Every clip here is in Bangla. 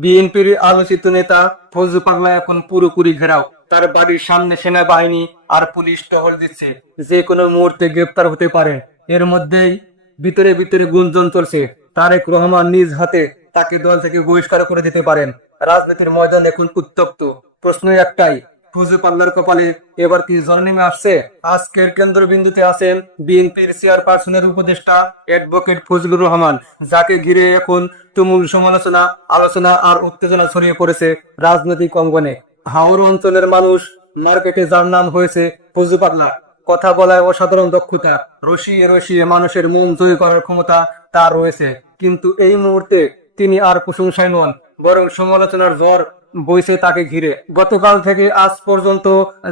বিএনপির আলোচিত নেতা ফজলু পাগলা এখন পুরোপুরি ঘেরাও। তার বাড়ির সামনে সেনাবাহিনী আর পুলিশ টহল দিচ্ছে। যে কোনো মুহূর্তে গ্রেপ্তার হতে পারে। এর মধ্যেই ভিতরে ভিতরে গুঞ্জন চলছে। তারেক রহমান নিজ হাতে তাকে দল থেকে বহিষ্কার করে দিতে পারেন। রাজনীতির ময়দান এখন উত্তপ্ত। প্রশ্ন একটাই ফুজু পাল্লার কপালে এবার কি নেমে আসছে? আজকের কেন্দ্রবিন্দুতে আছেন বিএনপির উপদেষ্টা অ্যাডভোকেট ফজলুর রহমান, যাকে ঘিরে এখন তুমুল সমালোচনা, আলোচনা আর উত্তেজনা ছড়িয়ে পড়েছে রাজনৈতিক অঙ্গনে। হাওড় অঞ্চলের মানুষ মার্কেটে যার নাম হয়েছে ফজলু পাগলা কথা বলায় অসাধারণ দক্ষতা, রসিয়ে রসিয়ে মানুষের মন জয় করার ক্ষমতা তার রয়েছে। কিন্তু এই মুহূর্তে তিনি আর প্রশংসায় নন, বরং সমালোচনার জ্বর বইছে তাকে ঘিরে। গতকাল থেকে আজ পর্যন্ত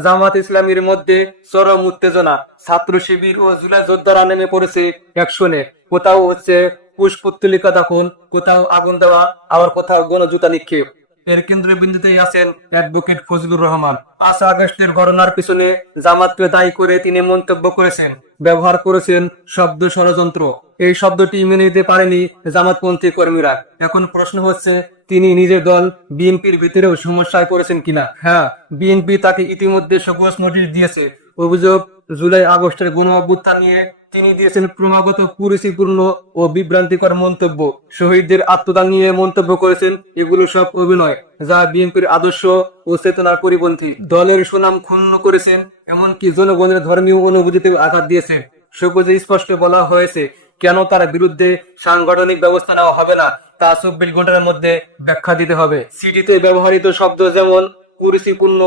জামাত ইসলামীর মধ্যে চরম উত্তেজনা। ছাত্র শিবির ও জুলাই যোদ্ধারা নেমে পড়েছে অ্যাকশনে কোথাও হচ্ছে পুষ্পত্তলিকা দাফন, কোথাও আগুন দেওয়া, আবার কোথাও গণজুতা নিক্ষেপ। এর কেন্দ্রবিন্দুতেই আছেন অ্যাডভোকেট ফজলুর রহমান। পাঁচ আগস্টের ঘটনার পিছনে জামাতকে দায়ী করে তিনি মন্তব্য করেছেন। ব্যবহার করেছেন শব্দ ষড়যন্ত্র। এই শব্দটি মেনে নিতে পারেনি জামাতপন্থী কর্মীরা। এখন প্রশ্ন হচ্ছে, তিনি নিজের দল বিএনপির ভিতরেও সমস্যায় পড়েছেন কিনা? হ্যাঁ বিএনপি তাকে ইতিমধ্যে সবুজ নোটিশ দিয়েছে। অভিযোগ, জুলাই আগস্টের গণ অভ্যুত্থান নিয়ে তিনি দিয়েছেন ক্রমাগত কুরুচিপূর্ণ ও বিভ্রান্তিকর মন্তব্য। শহীদদের আত্মদান নিয়ে মন্তব্য করেছেন এগুলো সব অভিনয়, যা বিএনপির আদর্শ ও চেতনার পরিপন্থী। দলের সুনাম ক্ষুণ্ণ করেছেন, এমনকি জনগণের ধর্মীয় অনুভূতিতে আঘাত দিয়েছেন। সবুজে স্পষ্ট বলা হয়েছে, কেন তার বিরুদ্ধে সাংগঠনিক ব্যবস্থা নেওয়া হবে না, তা চব্বিশ ঘণ্টার মধ্যে ব্যাখ্যা দিতে হবে। সিটিতে ব্যবহৃত শব্দ যেমন কুরুচিপূর্ণ,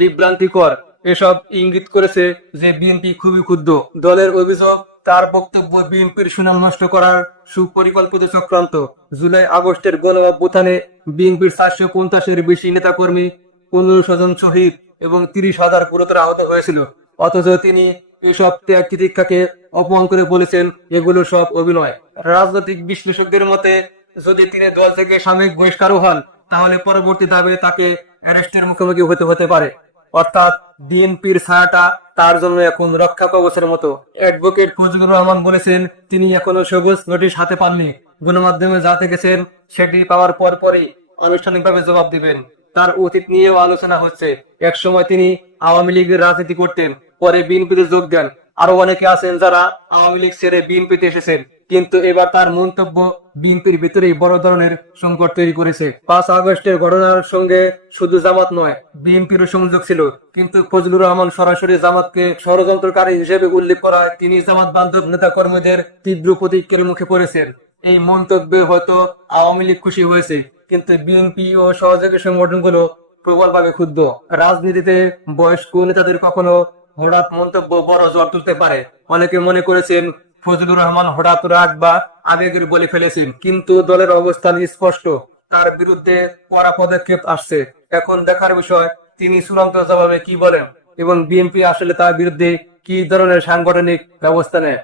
বিভ্রান্তিকর এসব ইঙ্গিত করেছে যে বিএনপি খুবই ক্ষুদ্র দলের অভিযোগ, তার বক্তব্য বিএনপির সুনাম নষ্ট করার সুপরিকল্পিত চক্রান্ত। জুলাই আগস্টের গণ অভ্যুত্থানে বিএনপির চারশো পঞ্চাশের বেশি নেতাকর্মী পনেরোশো জন শহীদ এবং তিরিশ হাজার গুরুতর আহত হয়েছিল। অথচ তিনি এসব ত্যাগ তিতিক্ষাকে অপমান করে বলেছেন, এগুলো সব অভিনয়। রাজনৈতিক বিশ্লেষকদের মতে, যদি তিনি দল থেকে সাময়িক বহিষ্কারও হন, তাহলে পরবর্তী দাবে তাকে অ্যারেস্টের মুখোমুখি হতে হতে পারে। অর্থাৎ বিএনপির ছায়াটা তার জন্য এখন রক্ষা কবচের মতো। অ্যাডভোকেট ফজলুর রহমান বলেছেন, তিনি এখনও সবুজ নোটিশ হাতে পাননি। গণমাধ্যমে যা দেখেছেন সেটি পাওয়ার পর পরই আনুষ্ঠানিকভাবে জবাব দিবেন। তার অতীত নিয়েও আলোচনা হচ্ছে। একসময় তিনি আওয়ামী লীগের রাজনীতি করতেন, পরে বিএনপিতে যোগ দেন। আরও অনেকে আছেন যারা আওয়ামী লীগ ছেড়ে বিএনপিতে এসেছেন, কিন্তু এবার তার মন্তব্য বিএনপির ভিতরেই বড় ধরনের সংকট তৈরি করেছে। পাঁচ আগস্টের ঘটনার সঙ্গে শুধু জামাত নয়, বিএনপিরও সংযোগ ছিল, কিন্তু ফজলুর রহমান সরাসরি জামাতকে ষড়যন্ত্রকারী হিসেবে উল্লেখ করায় তিনি জামাত বান্ধব নেতা কর্মীদের তীব্র প্রতিক্রিয়ার মুখে পড়েছেন। এই মন্তব্যে হয়তো আওয়ামী লীগ খুশি হয়েছে, কিন্তু বিএনপি ও সহযোগী সংগঠনগুলো প্রবলভাবে ক্ষুব্ধ। রাজনীতিতে বয়স্ক নেতাদের কখনো হঠাৎ মন্তব্য বড় জ্বর তুলতে পারে। অনেকে মনে করেছেন, ফজলুর রহমান হঠাৎ রাগ বা আবেগের বলে ফেলেছেন। কিন্তু দলের অবস্থান স্পষ্ট। তার বিরুদ্ধে কড়া পদক্ষেপ আসছে। এখন দেখার বিষয়, তিনি চূড়ান্ত জবাবে কি বলেন এবং বিএনপি আসলে তার বিরুদ্ধে কি ধরনের সাংগঠনিক ব্যবস্থা নেয়?